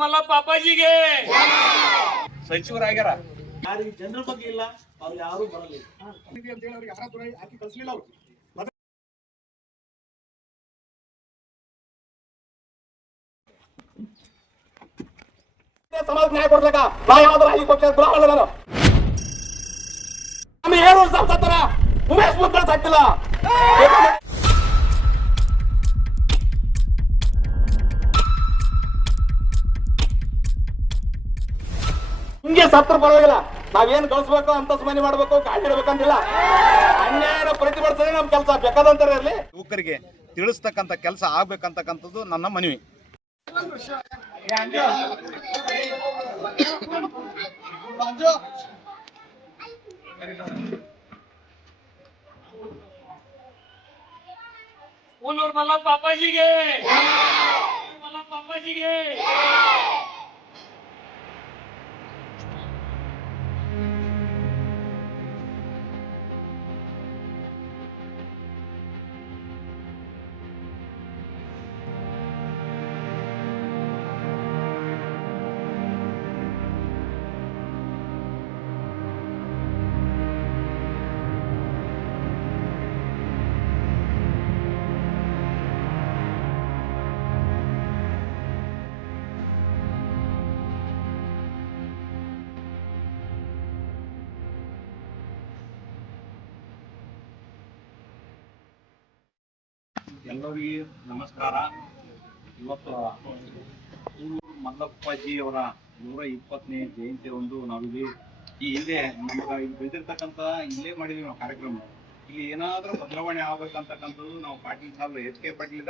ಮಲ್ಲಪ್ಪ ಅಪ್ಪಾಜಿಗೆ ಸಚಿವರಾಗ್ಯಾರ. ಯಾರಿಗೆ ಜನರ ಬಗ್ಗೆ ಇಲ್ಲ ಅವ್ರು ಯಾರು ಬರಲಿಲ್ಲ. ಅಂತ ಹೇಳಿ ಅವ್ರಿಗೆ ಹಾಕಿ ಕಳಿಸ್ಲಿಲ್ಲ ಅವ್ರು. ಸಮಾಜ ನ್ಯಾಯ ಕೊಡ್ಲಕ್ಕ? ನಾ ಯಾವ್ದಾರ ಐದು ಪಕ್ಷ ನಾನು ನಮಗೆ ಉಮೇಶ್ ಮುದ್ದ ಸತ್ತಿಲ್ಲ. ಹಿಂಗೆ ಸತ್ರ ಪರವಾಗಿಲ್ಲ. ನಾವೇನ್ ಗಳಿಸ್ಬೇಕು ಅಂತಸ್ ಮನೆ ಮಾಡ್ಬೇಕು ಕಾಯ್ದಿಡ್ಬೇಕಂತಿಲ್ಲ ಅನ್ಯಾಯನ ಪ್ರತಿಭಟಿಸೋದೇ ನಮ್ ಕೆಲಸ ಬೇಕಾದಂತಾರೆ ಇರ್ಲಿ. ಯುವಕರಿಗೆ ತಿಳಿಸ್ತಕ್ಕಂಥ ಕೆಲಸ ಆಗ್ಬೇಕಂತಕ್ಕಂಥದ್ದು ನನ್ನ ಮನವಿ. ಅಪ್ಪಾಜಿಗೆ. ಮಲ್ಲಪ್ಪ ಎಲ್ಲರಿಗೂ ನಮಸ್ಕಾರ. ಇವತ್ತು ಕೂಳೂರು ಮಲ್ಲಪ್ಪಾಜಿ ಅವರ ನೂರ ಇಪ್ಪತ್ತನೇ ಜಯಂತಿ ಒಂದು ನಾವಿಲ್ಲಿ ಈ ಇಲ್ಲೇ ನಮ್ಗೆ ಇಲ್ಲಿ ಬೆಳೆದಿರ್ತಕ್ಕಂಥ ಇಲ್ಲೇ ಮಾಡಿದ್ವಿ ನಾವು ಕಾರ್ಯಕ್ರಮ. ಇಲ್ಲಿ ಏನಾದ್ರೂ ಬದಲಾವಣೆ ಆಗ್ಬೇಕಂತಕ್ಕಂಥದ್ದು ನಾವು ಪಾಟೀಲ್ ಸಾಹೇಬ್ ಎಚ್ ಕೆ ಪಾಟೀಲ್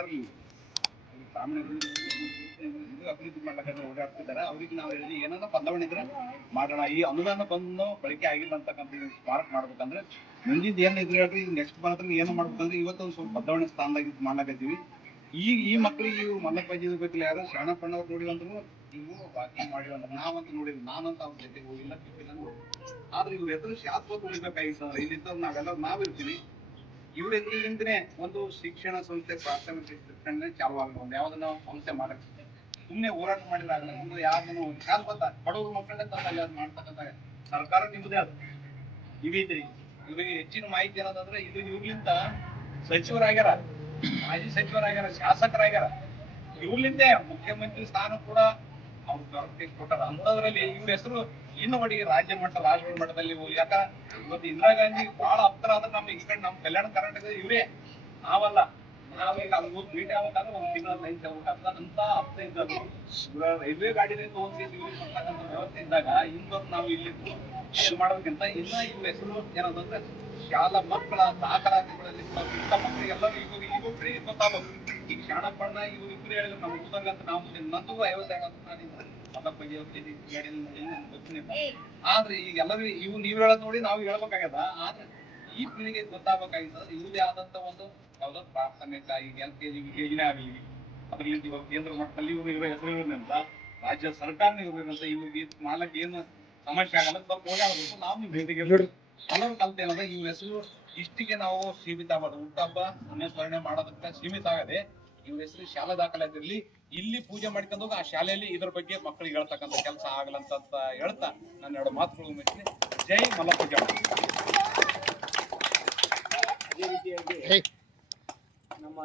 ಇದು ಅಭಿವೃದ್ಧಿ ಮಾಡ್ಲಕ್ಕ ಓಡಾಡ್ತಿದ್ದಾರೆ ಅವ್ರಿಗೆ ನಾವು ಹೇಳಿದ್ವಿ ಏನಾದ್ರು ಬದಲಾವಣೆ ಇದ್ರೆ ಮಾಡೋಣ ಈ ಅನುದಾನ ಬಂದು ಬಳಕೆ ಆಗಿಲ್ಲ ಅಂತಕ್ಕಂಥ ಸ್ಮಾರಕ ಮಾಡ್ಬೇಕಂದ್ರೆ ಮುಂದಿನ ಏನ್ ಇದ್ರೆ ಹೇಳ್ರಿ ನೆಕ್ಸ್ಟ್ ಬರೋದ್ರಲ್ಲಿ ಏನು ಮಾಡ್ಬೇಕಂದ್ರೆ ಇವತ್ತು ಸ್ವಲ್ಪ ಬದಲಾವಣೆ ಸ್ಥಾನದಾಗ ಮಾಡ್ಲಾಕತ್ತೀವಿ ಈಗ ಈ ಮಕ್ಳಿಗೆ ಇವು ಮಲ್ಲಪ್ಪಾಜಿ ಬೇಕಿಲ್ಲ ಯಾರು ಶರಣಪ್ಪಣ್ಣವ್ರು ನೋಡಿಲ್ಲ ಅಂದ್ರು ಇವು ವಾಕಿಂಗ್ ಮಾಡಿಲ್ಲ ಅಂದ್ರೆ ನಾವಂತೂ ನೋಡಿಲ್ಲ ನಾನಂತ ಅವ್ರ ಜೊತೆ ಹೋಗಿಲ್ಲ ಆದ್ರೆ ಇವ್ರ ಹೆಸರು ಶಾಶ್ವತ ಉಳಿಬೇಕಾಗಿತ್ತು ಇಲ್ಲಿ ನಾವೆಲ್ಲ ನಾವಿರ್ತೀವಿ. ಇವ್ರ ಹೆಸರಿನಿಂದನೇ ಒಂದು ಶಿಕ್ಷಣ ಸಂಸ್ಥೆ ಪ್ರಾಥಮಿಕ ಶಿಕ್ಷಣ ಚಾಲು ಒಂದು ಯಾವ್ದನ್ನ ಸಂಸ್ಥೆ ಮಾಡಕ್ ಸುಮ್ನೆ ಹೋರಾಟ ಆಗಲ್ಲ. ಒಂದು ಯಾವ್ದನ್ನು ಶಾಶ್ವತ ಬಡವರು ಮಕ್ಕಳನ್ನ ತಂದಲ್ಲಿ ಅದು ಮಾಡ್ತಕ್ಕಂಥ ಸರ್ಕಾರ ನಿಮ್ಮದೇ ಅದು. ಇವಿದ್ರಿ ಇವರಿಗೆ ಹೆಚ್ಚಿನ ಮಾಹಿತಿ ಏನಂತಂದ್ರೆ ಇದು ಇವ್ರಿಂದ ಸಚಿವರಾಗ್ಯಾರ. ಮಾಜಿ ಸಚಿವರಾಗ್ಯಾರ, ಶಾಸಕರಾಗ್ಯಾರ. ಇವ್ರಲಿಂದ ಮುಖ್ಯಮಂತ್ರಿ ಸ್ಥಾನ ಕೂಡ ಅವ್ರು ಕೊಟ್ಟಾರ. ಅಂತದ್ರಲ್ಲಿ ಇವ್ರ ಹೆಸರು ಇನ್ನುವರೆಗೆ ರಾಜ್ಯ ಮಟ್ಟ ರಾಷ್ಟ್ರ ಮಟ್ಟದಲ್ಲಿ ಯಾಕ? ಇವತ್ತು ಇಂದಿರಾ ಗಾಂಧಿ ಬಹಳ ಹತ್ತಿರ ಆದ್ರೆ ನಮ್ಗೆ ಈ ಕಡೆ ನಮ್ ಕಲ್ಯಾಣ ಕರ್ನಾಟಕದ ಇವರೇ. ನಾವಲ್ಲ. ನಾವೀಗ ಅಲ್ಲಿ ಹೋಗಿ ಭೇಟಿ ಆಗ್ಬೇಕಾದ್ರೆ ಒಂದ್ ತಿಂಗಳ ಲೈನ್ ತಗೋಬೇಕಾಗ್ತದ ಅಂತ ಹಪ್ತ ಇದ್ದದ್ದು. ಇವ್ರ ರೈಲ್ವೆ ಗಾಡಿನೇ ಹೋಗಿ ಬರ್ತಕ್ಕಂಥ ವ್ಯವಸ್ಥೆ ಇದ್ದಾಗ ಇನ್ನೊಂದು ನಾವು ಇಲ್ಲಿ ಶುರು ಮಾಡೋದಕ್ಕಿಂತ ಇನ್ನ ಇವ್ರ ಹೆಸರು ಏನದಂದ್ರೆ ಶಾಲಾ ಮಕ್ಕಳ ಸಹಕಾರಗಳಲ್ಲಿ ಚಿಕ್ಕ ಇಂಥ ಮಕ್ಕಳಿಗೆ ಎಲ್ಲರೂ ಇವಾಗ ಈಗ ಪ್ರೇರಿತ ಈ ಶಾಣಪ್ಪಣ್ಣ ಇವ್ರು ಇಬ್ರು ಹೇಳಿದ್ರು, ನಮ್ಮ ಹುಡುಗ ಅಂತ ನಾವು ನಂದು ಗಾಡಿಯಲ್ಲಿ ನಾನು ಆದ್ರೆ ಈಗ ಎಲ್ಲರೂ ಇವು ನೀವ್ ಹೇಳೋದ್ ನೋಡಿ ನಾವು ಹೇಳ್ಬೇಕಾಗ್ಯದ ಆದ್ರೆ ಈ ಪೀಳಿಗೆ ಗೊತ್ತಾಗಬೇಕಾಗಿತ್ತು ಇವ್ರದೇ ಆದಂತ ಒಂದು ಯಾವ್ದೋ ಪ್ರಾಥಮಿಕ ಈಗ ಎಲ್ ಕೆ ಜಿ ಕೆ ಜಿನೇ ಆಗಲಿ ಅದ್ರಲ್ಲಿ ಇವಾಗ ಕೇಂದ್ರ ಮಟ್ಟದಲ್ಲಿ ಇವ್ರು ಇರೋ ಹೆಸರು ಇರೋದ್ರಿಂದ ರಾಜ್ಯ ಸರ್ಕಾರನೇ ಇರ್ಬೇಕಂತ ಇವ್ರಿಗೆ ಮಾಡ್ಲಕ್ ಏನು ಸಮಸ್ಯೆ ಆಗಲ್ಲ ಸ್ವಲ್ಪ ಓಡಾಡ್ಬೇಕು ನಾವು ನಿಮ್ ಭೇಟಿಗೆ ಹಲವು ಕಲ್ತ ಏನಂದ್ರೆ ಇವ್ ಹೆಸರು ಇಷ್ಟಿಗೆ ನಾವು ಸೀಮಿತ ಆಗ್ಬಾರ್ದು ಹುಟ್ಟಹಬ್ಬ ಅನುಸ್ಮರಣೆ ಮಾಡೋದಕ್ಕೆ ಸೀಮಿತ ಆಗದೆ ಇವ್ರ ಹೆಸರು ಶಾಲಾ ದಾಖಲಾತಿರ್ಲಿ ಇಲ್ಲಿ ಪೂಜೆ ಮಾಡ್ಕೊಂಡು ಹೋಗಿ ಆ ಶಾಲೆಯಲ್ಲಿ ಇದ್ರ ಬಗ್ಗೆ ಮಕ್ಕಳಿಗೆ ಹೇಳ್ತಕ್ಕಂಥ ಕೆಲಸ ಆಗಲಂತ ಅಂತ ಹೇಳ್ತಾ ನನ್ನ ಎರಡು ಮಾತುಗಳು ಮುಚ್ಚಿ ಜೈ ಮಲ್ಲಪ್ಪ ಜವಾನ್ ಅದೇ ರೀತಿಯಾಗಿ ಹೇ. ನಮ್ಮ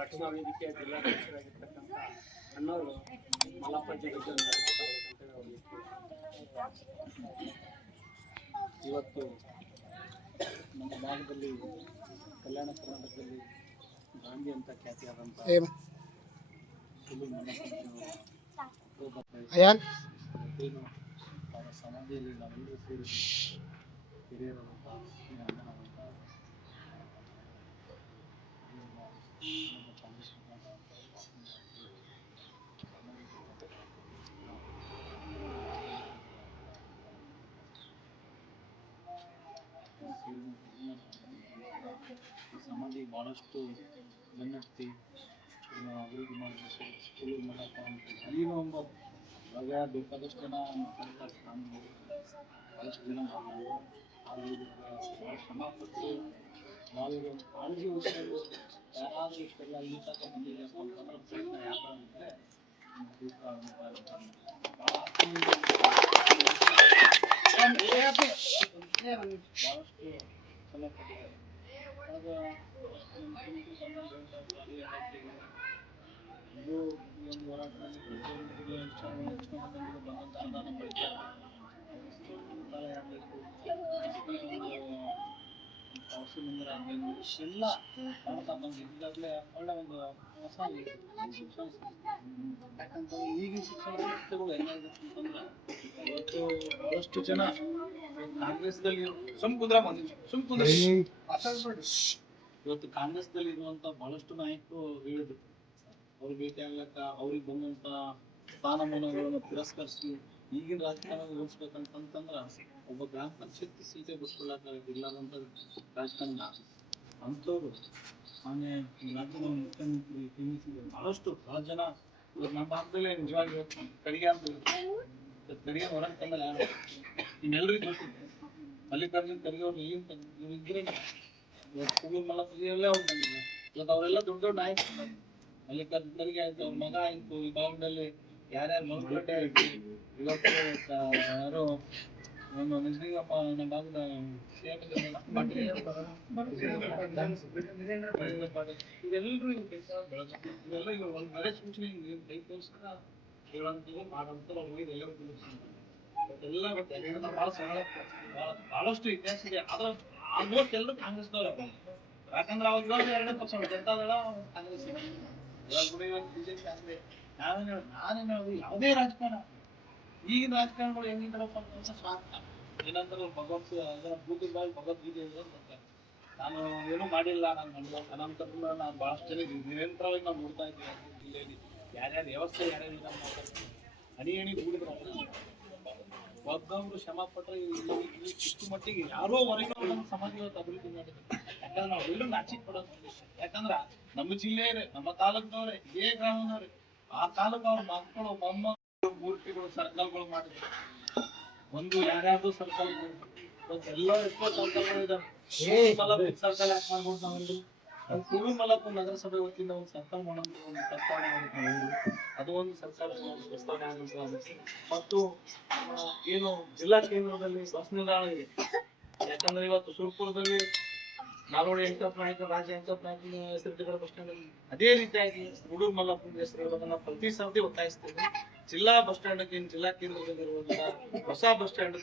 ರಕ್ಷಣಾ ವೇದಿಕೆಯ ಜಿಲ್ಲಾಧ್ಯಕ್ಷರಾಗಿರ್ತಕ್ಕಂಥ ಅಣ್ಣವರು ಮಲ್ಲಪ್ಪಾಜಿ ಇವತ್ತು ನಮ್ಮ ಭಾಗದಲ್ಲಿ ಕಲ್ಯಾಣ ಕರ್ನಾಟಕದಲ್ಲಿ ಗಾಂಧಿ ಅಂತ ಖ್ಯಾತಿಯಾದಂಥ ಏ ಸುಲು ಮಲ್ಲಪ್ಪನವರು ಅಯಾನ್ ಏನು ಅವರ ಸಮಾಧಿಯಲ್ಲಿ ನಾವೆಲ್ಲರೂ ಸೇರಿ ಹಿರಿಯರಾದಂಥ ಈ ಅಣ್ಣನಾದಂಥ ನಮ್ಮ ಕಾಂಗ್ರೆಸ್ ಈ ಸಮಾಧಿ ಬಹಳಷ್ಟು ಬೆನ್ನತ್ತಿ ಇದನ್ನ ಅಭಿವೃದ್ಧಿ ಮಾಡಬೇಕು ಸ್ಕೂಲ್ ಮಾಡಪ್ಪ ಅಂತ ಅಲ್ಲಿನೂ ಒಂದು ಇವಾಗ ಬೇಕಾದಷ್ಟು ಜನ ಕಲಿತಾ ಸ್ಥಾನಗಳು ಬಹಳಷ್ಟು ಜನ ಮಾಡಿದ್ರು ಆದ್ರೆ ಇದಕ್ಕೆ ಭಾಳ ಶ್ರಮ ಪಟ್ಟು ನಾವೀಗ ಒಂದು ಕಾಳಜಿ ವಹಿಸಲು ಯಾರಾದರೂ ಇಷ್ಟೆಲ್ಲ ಈ ತನಕ ಬಂದಿದೆ ಅಂತಂದ್ರೆ ಪ್ರಯತ್ನ ಯಾಕಾಗುತ್ತೆ ಬಹಳಷ್ಟು ಶ್ರಮ ಪಟ್ಟಿದ್ದಾರೆ ಆಗ ಇದು ಒಂದು ಹೋರಾಟದಲ್ಲಿ ಪ್ರತಿಯೊಂದು ಚುನಾವಣೆ ಬಂದಂತ ಅನುದಾನ ಬಳಕೆ ಉಳಿತಾಯ ಆಗಬೇಕು ಹೌಸಿಂಗ್ ಮಂದಿರ ಆಗಬೇಕು ಎಲ್ಲ ಮಾಡ್ತಾ ಬಂದು ಒಳ್ಳೆ ಒಂದು ಹೊಸ ಶಿಕ್ಷಣ ಈಗಿನ ಶಿಕ್ಷಣ ಸಂಸ್ಥೆಗಳು ಏನಾಗಿದೆ ಅಂತಂದ್ರೆ ಇವತ್ತು ಬಹಳಷ್ಟು ಜನ ಕಾಂಗ್ರೆಸ್ದಲ್ಲಿ ಸುಮ್ ಕುಂದ್ರ ಸುಮ್ ಕುಂದ್ರ. ಇವತ್ತು ಕಾಂಗ್ರೆಸ್ದಲ್ಲಿ ಇರುವಂತ ಬಹಳಷ್ಟು ನಾಯಕರು ಹೇಳಿದ್ರು. ಅವ್ರು ಭೇಟಿ ಆಗ್ಲಕ್ಕ ಅವ್ರಿಗೆ ಬಂದಂತ ಸ್ಥಾನಮಾನಗಳನ್ನು ತಿರಸ್ಕರಿಸಿ ಈಗಿನ ರಾಜಕಾರಣ ಓಡಿಸ್ಬೇಕಂತಂದ್ರ ಒಬ್ಬ ಗ್ರಾಮ ಪಂಚಾಯತ್ ಸೀಟೆ ಬಿಟ್ಕೊಳ್ಳಾಕ ಇಲ್ಲದಂತ ರಾಜಕಾರಣ. ಅಂತವ್ರು ಮಾನ್ಯ ರಾಜ್ಯದ ಮುಖ್ಯಮಂತ್ರಿ ಬಹಳಷ್ಟು ಬಹಳ ಜನ ನಮ್ಮ ಭಾಗದಲ್ಲೇ ನಿಜವಾಗಿ ಕಡಿಗೆ ಅಂತ ಕಡಿಗೆ ಹೊರಗೆ ತಂದಲ್ಲ ಇನ್ನೆಲ್ಲರಿಗೂ ಗೊತ್ತಿದೆ. ಮಲ್ಲಿಕಾರ್ಜುನ್ ಖರ್ಗೆ ಅವ್ರು ಈಗಿನ ಇವತ್ತು ಅವರೆಲ್ಲ ದೊಡ್ಡ ದೊಡ್ಡ ಆಯ್ತು. ಮಲ್ಲಿಕಾರ್ಜುನ್ ಖರ್ಗೆ ಆಯ್ತು, ಅವ್ರ ಮಗ ಆಯ್ತು, ಈ ಭಾಗದಲ್ಲಿ ಯಾರ್ಯಾರು ಮಲ್ಕೋಟೆ ಆಯ್ತು, ಇವತ್ತು ಯಾರು ನಮ್ಮ ನಿಜಲಿಂಗಪ್ಪ ನಮ್ಮ ಭಾಗದ ಇದೆಲ್ಲರೂ ಇವೆಲ್ಲ ಈಗ ಒಂದು ಮಳೆ ಸೂಚನೆ ಹಿಂಗೆ ಕೈ ತೋರಿಸ್ತಾ ಹೇಳುವಂಥದ್ದು ಮಾಡೋಂಥದ್ದು, ಅವ್ರು ಎಲ್ಲರೂ ತಿಳಿಸ್ತಾರೆ ಎಲ್ಲ ಗೊತ್ತೆ ಬಹಳ ಸರಳ ಬಹಳಷ್ಟು ಇತಿಹಾಸ ಇದೆ. ಆದ್ರೆ ಆಲ್ಮೋಸ್ಟ್ ಎಲ್ಲರೂ ಕಾಂಗ್ರೆಸ್ದವ್ರು ಯಾಕಂದ್ರೆ ಅವಾಗ ಎರಡನೇ ಪಕ್ಷ ಜನತಾದಳ ಕಾಂಗ್ರೆಸ್ ಬಿಜೆಪಿ ನಾವೇನ್ ನಾನೇನ್ ಹೇಳೋದು? ಯಾವುದೇ ರಾಜಕಾರಣ. ಈಗಿನ ರಾಜಕಾರಣಗಳು ಹೆಂಗಿದ್ದಾರಪ್ಪ ಅಂತ ಸ್ವಾರ್ಥ. ಏನಂತ ಭಗವತ್ ಅದರ ಭೂತದಲ್ಲಿ ಭಗವದ್ಗೀತೆ ಅಂತ ನಾನು ಏನೂ ಮಾಡಿಲ್ಲ, ನಾನು ಕರ್ಮ ನಾನು ಭಾಳಷ್ಟು ಜನ ನಿರಂತರವಾಗಿ ನಾವು ನೋಡ್ತಾ ಇದ್ದೀವಿ. ಜಿಲ್ಲೆಯಲ್ಲಿ ಯಾರ್ಯಾರ ವ್ಯವಸ್ಥೆ ಯಾರ್ಯಾರು ಮಾಡ್ತಾರೆ ಹನಿ ಹನಿ ಕೂಡಿದ್ರೆ ಒಬ್ಬೊಬ್ರು ಶ್ರಮ ಪಟ್ಟರೆ ಇಷ್ಟು ಮಟ್ಟಿಗೆ ಯಾರೋ ಹೊರಗೆ ನಮ್ಮ ಸಮಾಜ ಇವತ್ತು ಅಭಿವೃದ್ಧಿ ಮಾಡಿದ್ರು. ಯಾಕಂದ್ರೆ ನಾವು ಎಲ್ಲರೂ ನಾಚಿಕ್ ಪಡೋದು ಮನುಷ್ಯ ಯಾಕಂದ್ರ ನಮ್ಮ ಜಿಲ್ಲೆಯವರೇ ನಮ್ಮ ತಾಲೂಕಿನವ್ರೆ ಇದೇ ಗ್ರಾಮದವ್ರೆ. ಆ ತಾಲೂಕು ಅವ್ರ ಮಕ್ಕಳು ಮೊಮ್ಮಕ್ಕಳು ಮೂರ್ತಿಗಳು ಸರ್ಕಲ್ಗಳು ಮಾಡಿದ್ರು. ಒಂದು ಯಾರ್ಯಾರ್ದು ಸರ್ಕಲ್ ಎಲ್ಲ ಎಷ್ಟೋ ಸರ್ಕಲ್ಗಳು ಇದಾವೆ. ಸರ್ಕಲ್ ಯಾಕೆ ಮಾಡ್ಬೋದು ನಾವೆಲ್ಲರೂ ಕುರು ಮಲಪ್ಪು ನಗರಸಭೆ ವತಿಯಿಂದ ಒಂದು ಸರ್ಕಲ್ ಮಾಡುವಂತ ಒಂದು ಪ್ರಸ್ತಾವನೆ ಅದು ಒಂದು ಅದು ಒಂದು ಪ್ರಸ್ತಾವನೆ ಆಗುತ್ತೆ ಮತ್ತು ಏನು ಜಿಲ್ಲಾ ಕೇಂದ್ರದಲ್ಲಿ ಬಸ್ ನಿಲ್ದಾಣ ಇದೆ. ಯಾಕಂದ್ರೆ ಇವತ್ತು ಸುರ್ಪುರದಲ್ಲಿ ನಾಲ್ವಡಿ ಎಂಟ ನಾಯಕ ರಾಜ ಎಂಟ ನಾಯಕನ ಹೆಸರಿಟ್ಟಿದ್ದಾರೆ ಬಸ್ ಸ್ಟ್ಯಾಂಡ್ ಅದೇ ರೀತಿಯಾಗಿ ಗುಡೂರು ಮಲ್ಲಪ್ಪನ ಹೆಸರು ಇರೋದನ್ನ ಪ್ರತಿ ಸರ್ತಿ ಒತ್ತಾಯಿಸ್ತೇವೆ ಜಿಲ್ಲಾ ಬಸ್ ಸ್ಟ್ಯಾಂಡ್ ಜಿಲ್ಲಾ ಕೇಂದ್ರದಲ್ಲಿರುವಂತಹ ಹೊಸ ಬಸ್ ಸ್ಟ್ಯಾಂಡ್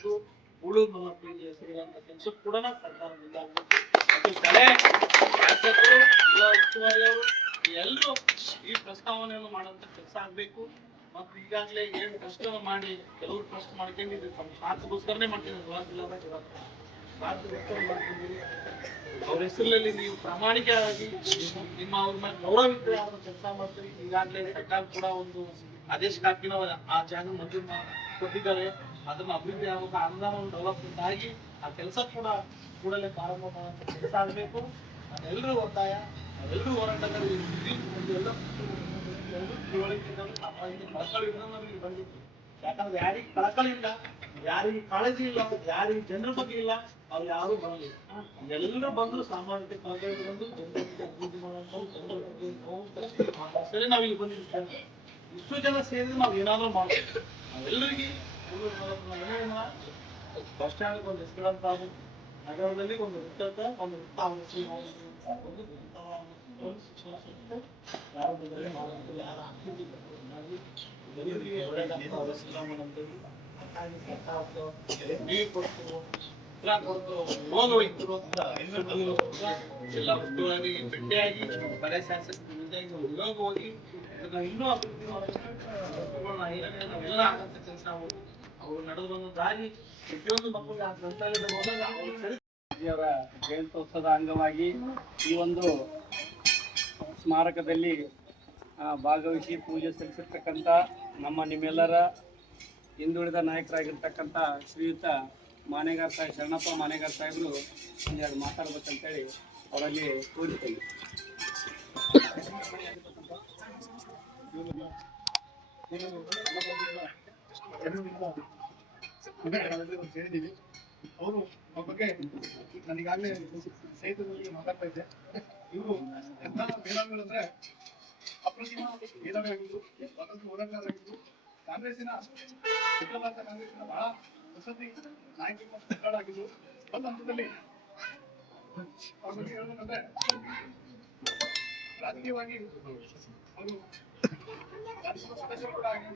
ಉಡೂರು ಮಲ್ಲಪ್ಪನಿಗೆ ಹೆಸರಿರುವಂತ ಕೆಲಸ ಕೂಡ ಸರ್ಕಾರದಿಂದ ಕಲೆ ಶಾಸಕರು ಜಿಲ್ಲಾ ಉಸ್ತುವಾರಿಯವರು ಎಲ್ಲರೂ ಈ ಪ್ರಸ್ತಾವನೆಯನ್ನು ಮಾಡುವಂತ ಕೆಲಸ ಆಗ್ಬೇಕು. ಮತ್ತು ಈಗಾಗಲೇ ಏನು ಟ್ರಸ್ಟ್ ಮಾಡಿ, ಕೆಲವರು ಟ್ರಸ್ಟ್ ಮಾಡ್ಕೊಂಡಿದ್ರು, ತಮ್ಮ ಸ್ವಾರ್ಥಗೋಸ್ಕರನೇ ಮಾಡ್ತಿದ್ರು ಸ್ವಾರ್ಥಿಲ್ಲ ಸ್ವಾರ್ಥಗೋಸ್ಕರ ಮಾಡ್ತಿದ್ದೀರಿ. ಅವ್ರ ಹೆಸರಲ್ಲಿ ನೀವು ಪ್ರಾಮಾಣಿಕವಾಗಿ ನಿಮ್ಮ- ಅವ್ರ ಮೇಲೆ ಗೌರವಿತ ಕೆಲಸ ಮಾಡ್ತೀವಿ ಈಗಾಗಲೇ ಸರ್ಕಾರ ಕೂಡ ಒಂದು ಆದೇಶ ಹಾಕಿ ನಾವು ಆ ಜಾಗ ಮಂಜೂರು ಕೊಟ್ಟಿದ್ದಾರೆ. ಅದನ್ನ ಅಭಿವೃದ್ಧಿ ಆಗುವಂತ ಅನುದಾನವನ್ನು ಡೆವಲಪ್ಮೆಂಟ್ ಆಗಿ ಆ ಕೆಲಸ ಕೂಡ ಕೂಡಲೇ ಪ್ರಾರಂಭ ಮಾಡುವಂತ ಕೆಲಸ ಆಗಬೇಕು. ಅದೆಲ್ಲರೂ ಒತ್ತಾಯ. ಎಲ್ಲರೂ ಹೋರಾಟಗಾರರು ಎಲ್ಲ ತಿಳುವಳಿಕೆಯಿಂದ ಸಾಮಾಜಿಕ ಕಳಕಳಿಯಿಂದ ನಮಗೆ ಬಂದಿತ್ತು ಯಾಕಂದ್ರೆ ಯಾರಿಗೆ ಕಳಕಳಿ ಇಲ್ಲ, ಯಾರಿಗೆ ಕಾಳಜಿ ಇಲ್ಲ, ಯಾರಿಗೆ ಜನರ ಬಗ್ಗೆ ಇಲ್ಲ, ಅವ್ರು ಯಾರು ಬರಲಿಲ್ಲ ಎಲ್ಲರೂ ಬಂದ್ರು ಸಾಮಾಜಿಕ ಕಾಳಜಿ ಬಂದು ಜನರಿಗೆ ಅಭಿವೃದ್ಧಿ ಮಾಡುವಂತ ಸರಿ ನಾವು ಇಲ್ಲಿ ಬಂದಿದ್ದೇವೆ. ಇಷ್ಟು ಜನ ಸೇರಿದ್ರೆ ನಾವು ಏನಾದ್ರೂ ಮಾಡ್ಬೇಕು ನಾವೆಲ್ಲರಿಗೆ ಬಸ್ ಸ್ಟ್ಯಾಂಡ್ ಒಂದು ಹೆಸರುಗಳಂತ ನಗರದಲ್ಲಿ ಒಂದು ವೃತ್ತದ ಒಂದು ನಾವು ಒಂದು ಎಲ್ಲ ಉಸ್ತುವಾರಿ ಭೇಟಿಯಾಗಿ ಬಳೆ ಶಾಸಕರು ಉದ್ಯೋಗ ಹೋಗಿ ಇನ್ನೂ ಅಭಿವೃದ್ಧಿ ನಾವೆಲ್ಲ ಆಗಂತ ಕೆಲಸ ಅವರು ನಡೆದು ದಾರಿ ಪ್ರತಿಯೊಂದು ಮಕ್ಕಳಿಗೆ ಆ ಗ್ರಂಥಾಲಯದ ಹೋದಾಗ ಅವ್ರು ಜಯಂತ್ಯೋತ್ಸವದ ಅಂಗವಾಗಿ ಈ ಒಂದು ಸ್ಮಾರಕದಲ್ಲಿ ಭಾಗವಹಿಸಿ ಪೂಜೆ ಸಲ್ಲಿಸಿರ್ತಕ್ಕಂಥ ನಮ್ಮ ನಿಮ್ಮೆಲ್ಲರ ಹಿಂದುಳಿದ ನಾಯಕರಾಗಿರ್ತಕ್ಕಂಥ ಶ್ರೀಯುತ ಮಾನೆಗಾರ್ ಸಾಹೇಬ್, ಶರಣಪ್ಪ ಮಾನೆಗಾರ್ ಸಾಹೇಬರು ಒಂದೆರಡು ಮಾತಾಡ್ಬೇಕಂತೇಳಿ ಅವರಲ್ಲಿ ಕೋರಿದ್ದೇನೆ. ಹೇಳಿದೀವಿ ಅವರು ಅವ್ರ ಬಗ್ಗೆ ನನಗಾಗ್ಲೇ ಸ್ನೇಹಿತರಲ್ಲಿ ಮಾತಾಡ್ತಾ ಇದ್ದೆ ಇವರು ಎಂಥ ಮೇಧಾವಿಗಳು ಅಂದ್ರೆ ಅಪ್ರತಿಮ ಮೇಧಾವಿ ಆಗಿದ್ದು ಸ್ವಾತಂತ್ರ್ಯ ಹೋರಾಟಗಾರರಾಗಿದ್ದು ಕಾಂಗ್ರೆಸ್ಸಿನ ಉತ್ತರ ಭಾರತ ಕಾಂಗ್ರೆಸ್ಸಿನ ಬಹಳ ವಸತಿ ನಾಯಕರು ಮತ್ತು ಮುಖಂಡರಾಗಿದ್ದು ಒಂದು ಹಂತದಲ್ಲಿ ಅವ್ರ ಬಗ್ಗೆ ಹೇಳ್ಬೇಕಂದ್ರೆ ರಾಜಕೀಯವಾಗಿ ಅವರು ರಾಜ್ಯಸಭಾ ಕೂಡ ಆಗಿ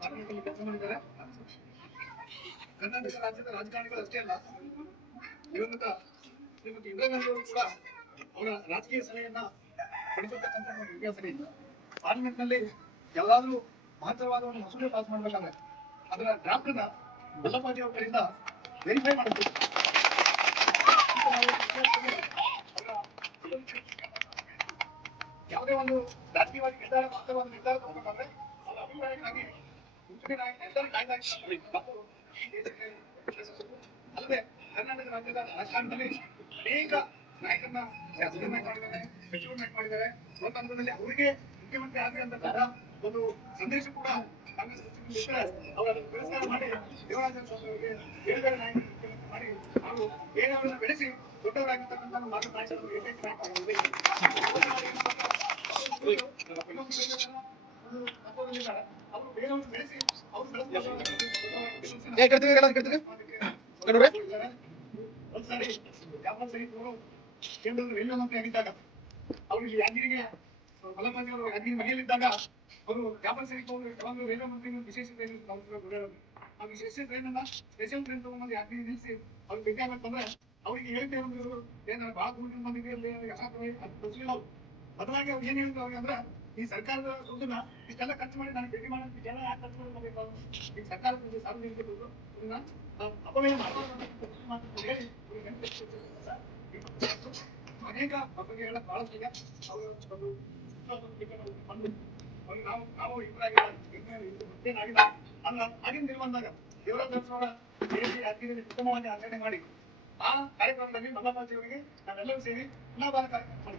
ಮಾತನಾಡಲು ಕೆಲಸ ಮಾಡಿದ್ದಾರೆ ಕರ್ನಾಟಕ ರಾಜ್ಯದ ರಾಜಕಾರಣಿಗಳು ಅಷ್ಟೇ ಅಲ್ಲ ದಿವಂಗತ ಶ್ರೀಮತಿ ಇಂದಿರಾ ಗಾಂಧಿ ಅವರು ಕೂಡ ಅವರ ರಾಜಕೀಯ ಸಲಹೆಯನ್ನ ಪಡಿಸತಕ್ಕಂಥ ಒಂದು ಇಲ್ಲ ಪಾರ್ಲಿಮೆಂಟ್ನಲ್ಲಿ ಯಾವ್ದಾದ್ರೂ ಮಹತ್ತರವಾದ ಒಂದು ಮಸೂದೆ ಪಾಸ್ ಮಾಡ್ಬೇಕಾದ್ರೆ ಅದರ ಡ್ರಾಫ್ಟ್ ಅನ್ನ ವಲ್ಲಭಾಜಿ ಅವರಿಂದ ವೆರಿಫೈ ಮಾಡಬೇಕು. ಯಾವುದೇ ಒಂದು ರಾಜಕೀಯವಾಗಿ ನಿರ್ಧಾರ ಮಹತ್ತರವಾದ ನಿರ್ಧಾರ ತಗೋಬೇಕಾದ್ರೆ ಅವರ ಅಭಿಪ್ರಾಯಕ್ಕಾಗಿ ನಿರ್ಧಾರ ಅಲ್ಲದೆ ಕರ್ನಾಟಕ ರಾಜ್ಯದ ರಾಜಕಾರಣದಲ್ಲಿ ಅನೇಕ ನಾಯಕರನ್ನ ಶಾಸಕರನ್ನ ಮಾಡಿದ್ದಾರೆ ಸಚಿವರನ್ನ ಮಾಡಿದ್ದಾರೆ ಒಂದು ಹಂತದಲ್ಲಿ ಅವರಿಗೆ ಮುಖ್ಯಮಂತ್ರಿ ಆಗಲಿ ಅಂತ ಒಂದು ಸಂದೇಶ ಕೂಡ ಕಾಂಗ್ರೆಸ್ ಪಕ್ಷದಿಂದ ಅವರು ತಿರಸ್ಕಾರ ಮಾಡಿ ದೇವರಾಜ ಸ್ವಾಮಿ ಅವರಿಗೆ ಬೇರೆ ಮಾಡಿ ಹಾಗೂ ಬೇರೆಯವರನ್ನ ಬೆಳೆಸಿ ದೊಡ್ಡವರಾಗಿರ್ತಕ್ಕಂಥ ಮಾಜಿ ನಾಯಕರು ಏಕೈಕ ಅವರು ಅವರು ಒಂದ್ಸಾರಿ ಜಾಫರ್ ಸೈದ್ ಅವರು ಕೇಂದ್ರದ ರೈಲ್ವೆ ಮಂತ್ರಿ ಆಗಿದ್ದಾಗ ಅವರಿಗೆ ಯಾದಗಿರಿಗೆ ಮಲ್ಲಪ್ಪಾಜಿ ಅವರು ಯಾದಗಿರಿ ಮನೆಯಲ್ಲಿದ್ದಾಗ ಅವರು ಜಾಫರ್ ಸೈದ್ ಅವರು ಯಾವಾಗಲೂ ರೈಲ್ವೆ ಮಂತ್ರಿ ವಿಶೇಷ ಟ್ರೈನ್ ಆ ವಿಶೇಷ ಟ್ರೈನ್ ಅನ್ನ ಸ್ಪೆಷಲ್ ಟ್ರೈನ್ ತಗೊಂಡ್ಬಂದು ಯಾದಗಿರಿ ನಿಲ್ಲಿಸಿ ಅವ್ರು ಭೇಟಿ ಆಗ್ಬೇಕಂದ್ರೆ ಅವ್ರಿಗೆ ಹೇಳ್ತೇ ಒಂದು ಏನಾರ ಭಾಳ ದೂರದಿಂದ ಬಂದಿದೆ ಅಲ್ಲಿ ಬದಲಾಗಿ ಅವ್ರು ಏನ್ ಹೇಳ್ತಾರೆ ಅವ್ರಿಗೆ ಅಂದ್ರೆ ಈ ಸರ್ಕಾರದ ದುಡ್ಡನ್ನ ಇಷ್ಟೆಲ್ಲ ಖರ್ಚು ಮಾಡಿ ನಾನು ಭೇಟಿ ಮಾಡೋದು ಜನ ಯಾಕೆ ಖರ್ಚು ಮಾಡಬೇಕು ಈ ಸರ್ಕಾರದ ದುಡ್ಡು ಸಾರ್ವಜನಿಕ ದುಡ್ಡು. ಅನೇಕ ಬಗ್ಗೆ ಹೇಳಕ್ ಬಹಳ ಇದೆ ಅವರು ನಾವು ನಾವು ದರ್ಶನ ದೇವಿ ಉತ್ತಮವಾಗಿ ಆಚರಣೆ ಮಾಡಿ, ಆ ಕಾರ್ಯಕ್ರಮದಲ್ಲಿ ನಮ್ಮ ಅವರಿಗೆ ನಾವೆಲ್ಲರೂ ಸೇರಿ ಪುನಃ ಕಾರ್ಯಕ್ರಮ ಮಾಡಿ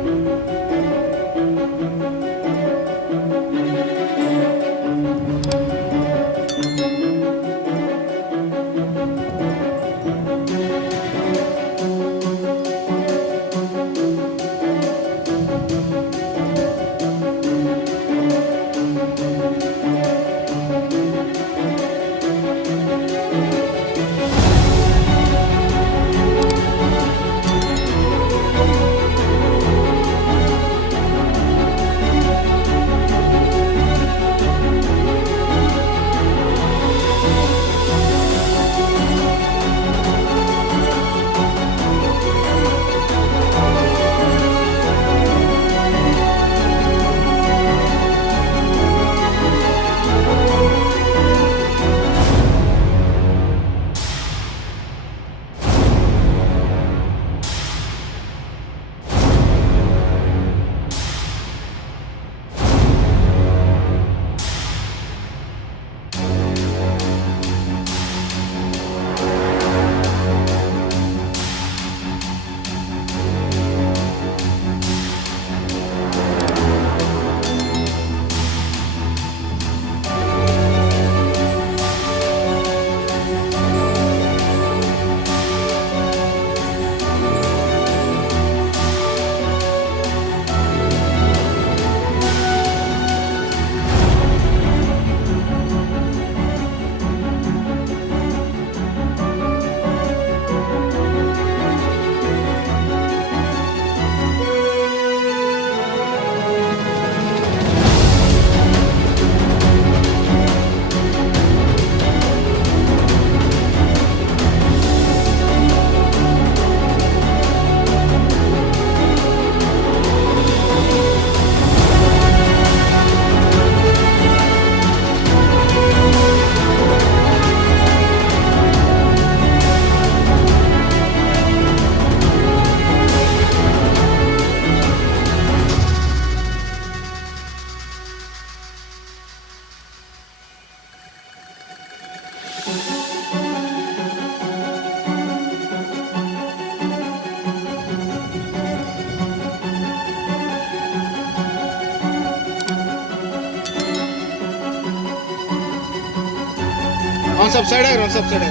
one sub side one sub side